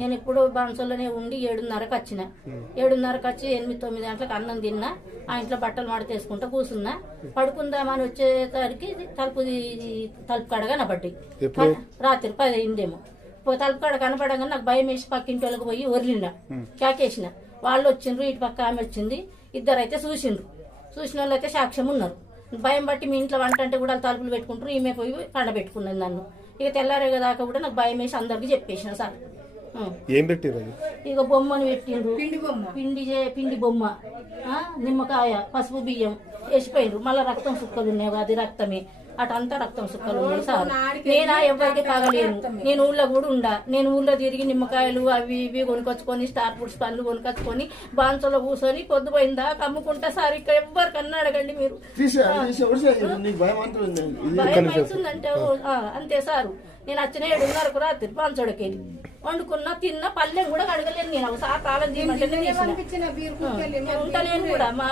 నేను ఇప్పుడు బాన్సోలోనే ఉండి 7:30కి వచ్చిన. 7:30కి వచ్చి 8-9 గంటలకు అన్నం తిన్నా. ఆ ఇంట్లో బట్టలు మడతేసుకుంటా కూర్చున్నా. పడుకుందామని వచ్చేసరికి తలుపు కాడ కనబడ్డాయి. రాత్రి 10 అయిందేమో. తలుపు కాడ కనపడగానే నాకు భయం వేసి పక్కింటి వాళ్ళకి పోయి ఒర్లిన, కేకేసిన. వాళ్ళు వచ్చిండ్రు, ఇటు పక్క ఆమె వచ్చింది. ఇద్దరైతే చూసిండ్రు. చూసిన వాళ్ళు అయితే సాక్ష్యం ఉన్నారు. భయం బట్టి మీ ఇంట్లో వంట అంటే కూడా తలుపులు పెట్టుకుంటారు. ఈమె పోయి పండబెట్టుకున్నది నన్ను. ఇక తెల్లారేదాకా కూడా నాకు భయం వేసి అందరికి చెప్పేసిన సార్. ఏం పెట్టిరు? ఇక బొమ్మను పెట్టిండ్రు, పిండి బొమ్మ, నిమ్మకాయ, పసుపు బియ్యం వేసిపోయిండ్రు. మళ్ళీ రక్తం సుక్కలు ఉన్నాయి, అది రక్తమే. అటంతా రక్తం సుక్కలు ఉన్నాయి సార్. నేనా ఎవరికి పగలేను. నేను ఊళ్ళో కూడా ఉండా. నేను ఊళ్ళో తిరిగి నిమ్మకాయలు అవి ఇవి కొనుకొచ్చుకొని, స్టార్ ఫుడ్స్ పండ్లు కొనుకొచ్చుకొని బాన్సలో కూర్చొని పొద్దుపోయిందా కమ్ముకుంటా సార్. ఇక్కడ ఎవరికన్నా అడగండి మీరు. భయం అవుతుందంటే అంతే సారు. నేను వచ్చిన 7:30కు రాత్రి బాన్సోడకి వెళ్ళి వండుకున్నా, తిన్నా, పల్లెం కూడా కడగలేను. నేను సార్ తాళం తీయమంటే ఉంటలేను కూడా మా